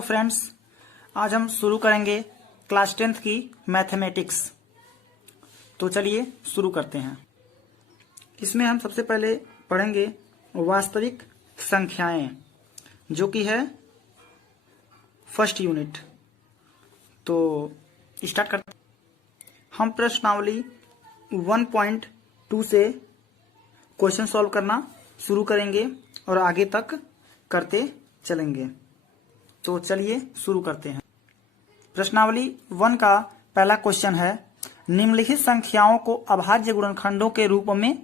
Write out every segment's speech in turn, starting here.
तो फ्रेंड्स, आज हम शुरू करेंगे क्लास 10th की मैथमेटिक्स। तो चलिए शुरू करते हैं। इसमें हम सबसे पहले पढ़ेंगे वास्तविक संख्याएं, जो कि है फर्स्ट यूनिट। तो स्टार्ट करते हैं। हम प्रश्नावली 1.2 से क्वेश्चन सॉल्व करना शुरू करेंगे और आगे तक करते चलेंगे। तो चलिए शुरू करते हैं। प्रश्नावली 1 का पहला क्वेश्चन है, निम्नलिखित संख्याओं को अभाज्य गुणनखंडों के रूप में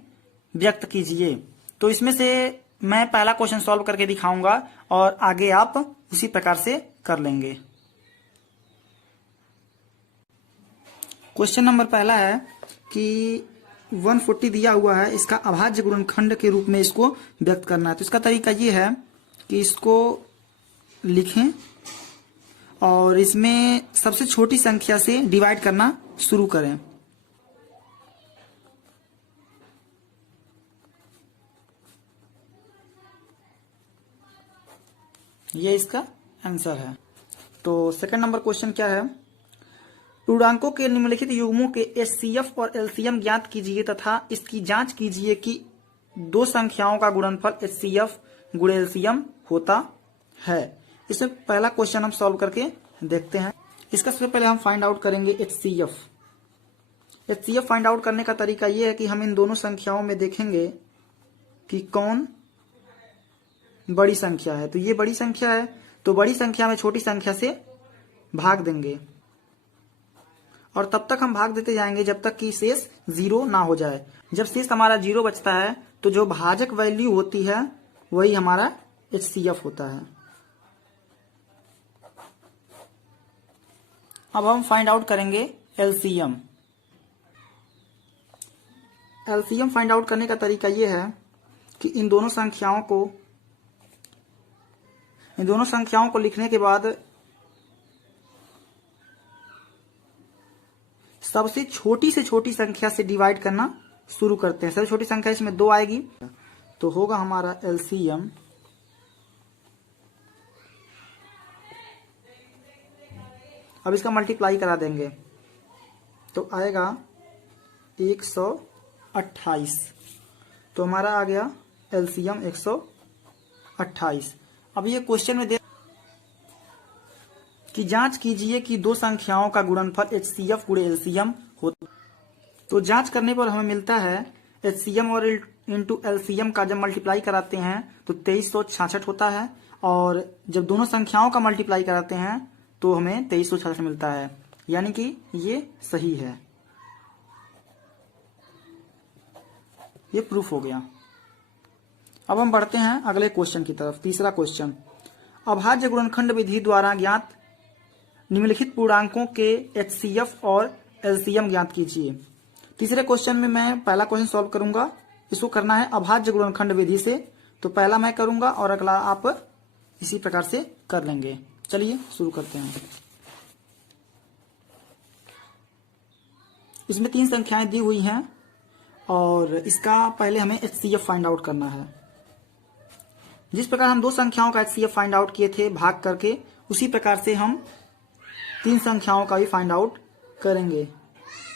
व्यक्त कीजिए। तो इसमें से मैं पहला क्वेश्चन सॉल्व करके दिखाऊंगा और आगे आप उसी प्रकार से कर लेंगे। क्वेश्चन नंबर पहला है कि 140 दिया हुआ है, इसका अभाज्य गुणनखंड के रूप में इसको व्यक्त करना है। तो इसका तरीका ये है कि इसको लिखें और इसमें सबसे छोटी संख्या से डिवाइड करना शुरू करें। ये इसका आंसर है। तो सेकंड नंबर क्वेश्चन क्या है, पूर्णांकों के निम्नलिखित युग्मों के एचसीएफ और एलसीएम ज्ञात कीजिए तथा इसकी जांच कीजिए कि दो संख्याओं का गुणनफल एचसीएफ गुणे एलसीएम होता है। इसमें पहला क्वेश्चन हम सॉल्व करके देखते हैं। इसका सबसे पहले हम फाइंड आउट करेंगे एचसीएफ। एचसीएफ फाइंड आउट करने का तरीका यह है कि हम इन दोनों संख्याओं में देखेंगे कि कौन बड़ी संख्या है। तो ये बड़ी संख्या है, तो बड़ी संख्या में छोटी संख्या से भाग देंगे और तब तक हम भाग देते जाएंगे जब तक कि शेष 0 ना हो जाए। जब शेष हमारा 0 बचता है तो जो भाजक वैल्यू होती है वही हमारा एचसीएफ होता है। अब हम फाइंड आउट करेंगे एलसीएम। एलसीएम फाइंड आउट करने का तरीका यह है कि इन दोनों संख्याओं को लिखने के बाद सबसे छोटी से छोटी संख्या से डिवाइड करना शुरू करते हैं। सबसे छोटी संख्या इसमें 2 आएगी, तो होगा हमारा एलसीएम अब इसका मल्टीप्लाई करा देंगे तो आएगा 128। तो हमारा आ गया एलसीएम 128। अब ये क्वेश्चन में दे कि जांच कीजिए कि दो संख्याओं का गुणनफल एचसीएफ गुणे एलसीएम होता। तो जांच करने पर हमें मिलता है एचसीएम और इंटू एलसीएम का जब मल्टीप्लाई कराते हैं तो 2366 होता है, और जब दोनों संख्याओं का मल्टीप्लाई कराते हैं तो हमें 2366 मिलता है, यानी कि ये सही है। ये प्रूफ हो गया। अब हम बढ़ते हैं अगले क्वेश्चन की तरफ। तीसरा क्वेश्चन, अभाज्य गुणनखंड विधि द्वारा ज्ञात निम्नलिखित पूर्णांकों के एचसीएफ और एलसीएम ज्ञात कीजिए। तीसरे क्वेश्चन में मैं पहला क्वेश्चन सॉल्व करूंगा। इसको करना है अभाज्य गुणनखंड विधि से, तो पहला मैं करूंगा और अगला आप इसी प्रकार से कर लेंगे। चलिए शुरू करते हैं। इसमें 3 संख्याएं दी हुई हैं और इसका पहले हमें एचसीएफ फाइंड आउट करना है। जिस प्रकार हम 2 संख्याओं का एचसीएफ फाइंड आउट किए थे भाग करके, उसी प्रकार से हम 3 संख्याओं का भी फाइंड आउट करेंगे।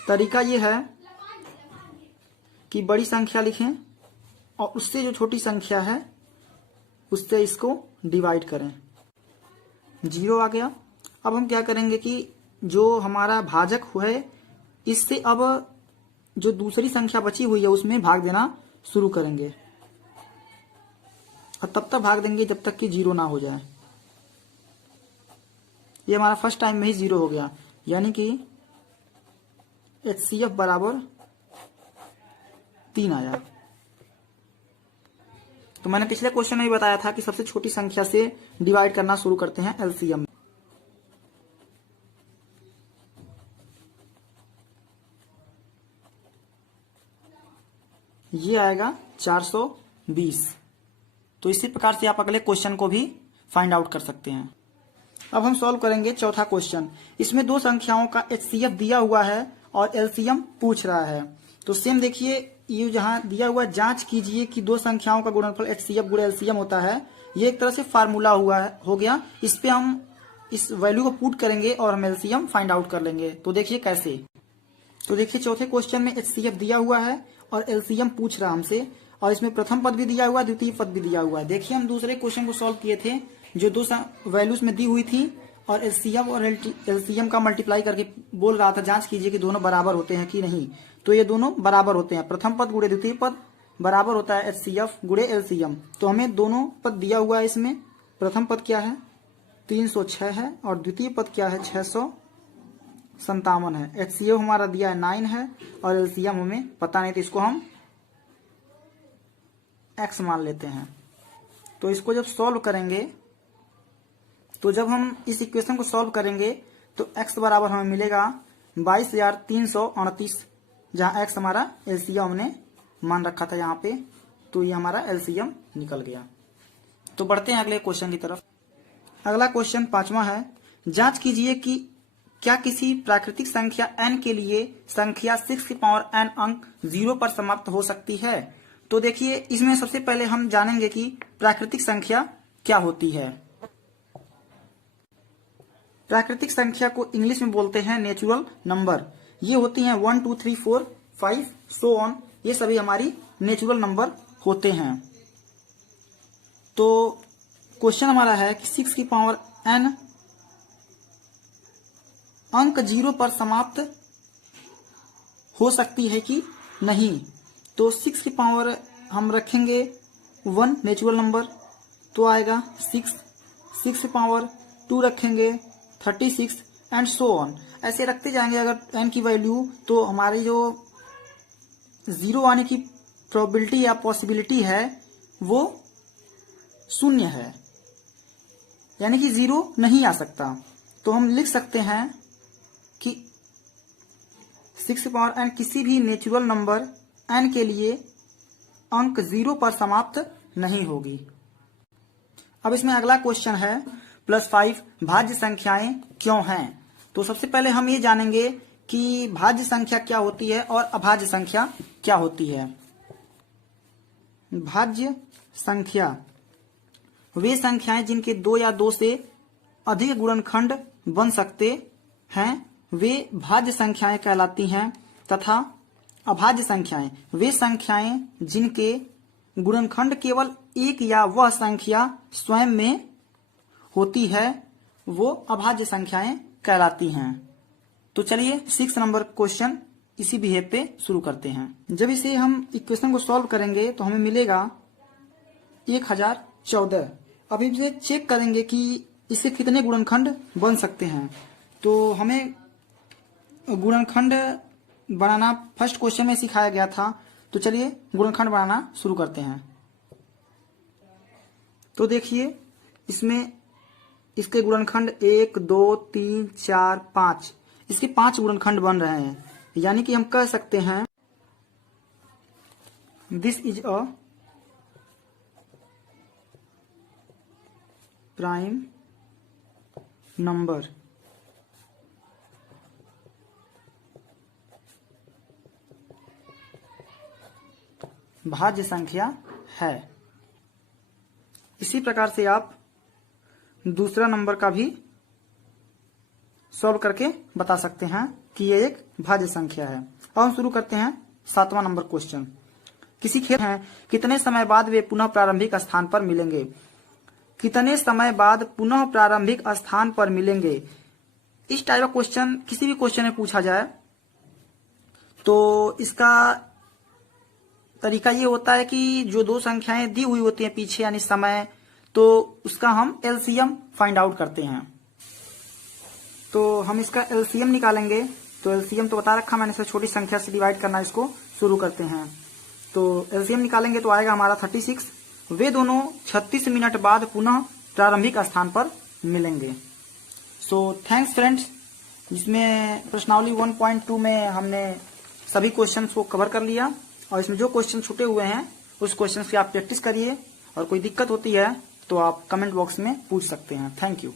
तरीका यह है कि बड़ी संख्या लिखें और उससे जो छोटी संख्या है उससे इसको डिवाइड करें। 0 आ गया। अब हम क्या करेंगे कि जो हमारा भाजक है इससे अब जो दूसरी संख्या बची हुई है उसमें भाग देना शुरू करेंगे और तब तक भाग देंगे जब तक कि 0 ना हो जाए। ये हमारा फर्स्ट टाइम में ही 0 हो गया, यानी कि एचसीएफ बराबर 3 आया। तो मैंने पिछले क्वेश्चन में भी बताया था कि सबसे छोटी संख्या से डिवाइड करना शुरू करते हैं एलसीएम। ये आएगा 420। तो इसी प्रकार से आप अगले क्वेश्चन को भी फाइंड आउट कर सकते हैं। अब हम सॉल्व करेंगे चौथा क्वेश्चन। इसमें 2 संख्याओं का एचसीएफ दिया हुआ है और एलसीएम पूछ रहा है। तो सेम देखिए, ये जहां दिया हुआ जांच कीजिए कि 2 संख्याओं का गुणनफल एचसीएफ गुणे एलसीएम होता है, ये एक तरह से फार्मूला हो गया। इस पे हम इस वैल्यू को पुट करेंगे और हम एलसीएम फाइंड आउट कर लेंगे। तो देखिए कैसे। तो देखिए चौथे क्वेश्चन में एचसीएफ दिया हुआ है और एलसीएम पूछ रहा हमसे, और इसमें प्रथम पद भी दिया हुआ है, द्वितीय पद भी दिया हुआ है। देखिए हम दूसरे क्वेश्चन को सॉल्व किए थे जो दो वैल्यूज में दी हुई थी, और एलसीएम और एलसीएम का मल्टीप्लाई करके बोल रहा था जांच कीजिए कि दोनों बराबर होते हैं कि नहीं। तो ये दोनों बराबर होते हैं, प्रथम पद गुणे द्वितीय पद बराबर होता है एचसीएफ गुणे एलसीएम। तो हमें दोनों पद दिया हुआ है। इसमें प्रथम पद क्या है 306 है और द्वितीय पद क्या है 657 है। एचसीएफ हमारा दिया है 9 है और एलसीएम हमें पता नहीं, तो इसको हम x मान लेते हैं। तो इसको जब सॉल्व करेंगे, तो जब हम इस इक्वेशन को सॉल्व करेंगे तो x बराबर हमें मिलेगा 22,338, जहां x हमारा एलसीएम हमने मान रखा था यहाँ पे। तो ये हमारा एलसीएम निकल गया। तो बढ़ते हैं अगले क्वेश्चन की तरफ। अगला क्वेश्चन 5वां है, जांच कीजिए कि क्या किसी प्राकृतिक संख्या n के लिए संख्या 6 की पावर n अंक 0 पर समाप्त हो सकती है। तो देखिए इसमें सबसे पहले हम जानेंगे कि प्राकृतिक संख्या क्या होती है। प्राकृतिक संख्या को इंग्लिश में बोलते हैं नेचुरल नंबर। ये होती हैं 1 2 3 4 5 सो ऑन, ये सभी हमारी नेचुरल नंबर होते हैं। तो क्वेश्चन हमारा है कि 6 की पावर n अंक 0 पर समाप्त हो सकती है कि नहीं। तो 6 की पावर हम रखेंगे 1 नेचुरल नंबर, तो आएगा 6। 6 की पावर 2 रखेंगे 36 एंड सो ऑन। ऐसे रखते जाएंगे अगर n की वैल्यू, तो हमारी जो 0 आने की प्रोबेबिलिटी या पॉसिबिलिटी है वो 0 है, यानी कि 0 नहीं आ सकता। तो हम लिख सकते हैं कि 6 पावर n किसी भी नेचुरल नंबर n के लिए अंक 0 पर समाप्त नहीं होगी। अब इसमें अगला क्वेश्चन है +5 भाज्य संख्याएं क्यों हैं। तो सबसे पहले हम ये जानेंगे कि भाज्य संख्या क्या होती है और अभाज्य संख्या क्या होती है। भाज्य संख्या वे संख्याएं जिनके 2 या 2 से अधिक गुणनखंड बन सकते हैं, वे भाज्य संख्याएं कहलाती हैं। तथा अभाज्य संख्याएं वे संख्याएं जिनके गुणनखंड केवल एक या वह संख्या स्वयं में होती है, वो अभाज्य संख्याएं कहलाती हैं। तो चलिए 6 नंबर क्वेश्चन इसी बिहेव पे शुरू करते हैं। जब इसे हम इक्वेशन को सॉल्व करेंगे तो हमें मिलेगा 1014। अभी इसे चेक करेंगे कि इससे कितने गुणनखंड बन सकते हैं। तो हमें गुणनखंड बनाना फर्स्ट क्वेश्चन में सिखाया गया था। तो चलिए गुणनखंड बनाना शुरू करते हैं। तो देखिए इसमें इसके गुणनखंड 1 2 3 4 5, इसके 5 गुणनखंड बन रहे हैं, यानी कि हम कह सकते हैं this is a prime number. भाज्य संख्या है। इसी प्रकार से आप दूसरा नंबर का भी सॉल्व करके बता सकते हैं कि ये एक भाज्य संख्या है। अब हम शुरू करते हैं 7वां नंबर क्वेश्चन। किसी खेल है कितने समय बाद वे पुनः प्रारंभिक स्थान पर मिलेंगे। कितने समय बाद पुनः प्रारंभिक स्थान पर मिलेंगे, इस टाइप का क्वेश्चन किसी भी क्वेश्चन में पूछा जाए तो इसका तरीका ये होता है कि जो 2 संख्याएं दी हुई होती हैं पीछे यानी समय, तो उसका हम एलसीएम फाइंड आउट करते हैं। तो हम इसका एलसीएम निकालेंगे। तो एलसीएम तो बता रखा मैंने, छोटी संख्या से डिवाइड करना, इसको शुरू करते हैं। तो एलसीएम निकालेंगे तो आएगा हमारा 36। वे दोनों 36 मिनट बाद पुनः प्रारंभिक स्थान पर मिलेंगे। So thanks friends. इसमें प्रश्नावली 1.2 में हमने सभी क्वेश्चंस को कवर कर लिया, और इसमें जो क्वेश्चन छूटे हुए हैं उस क्वेश्चन की आप प्रैक्टिस करिए, और कोई दिक्कत होती है तो आप कमेंट बॉक्स में पूछ सकते हैं। Thank you.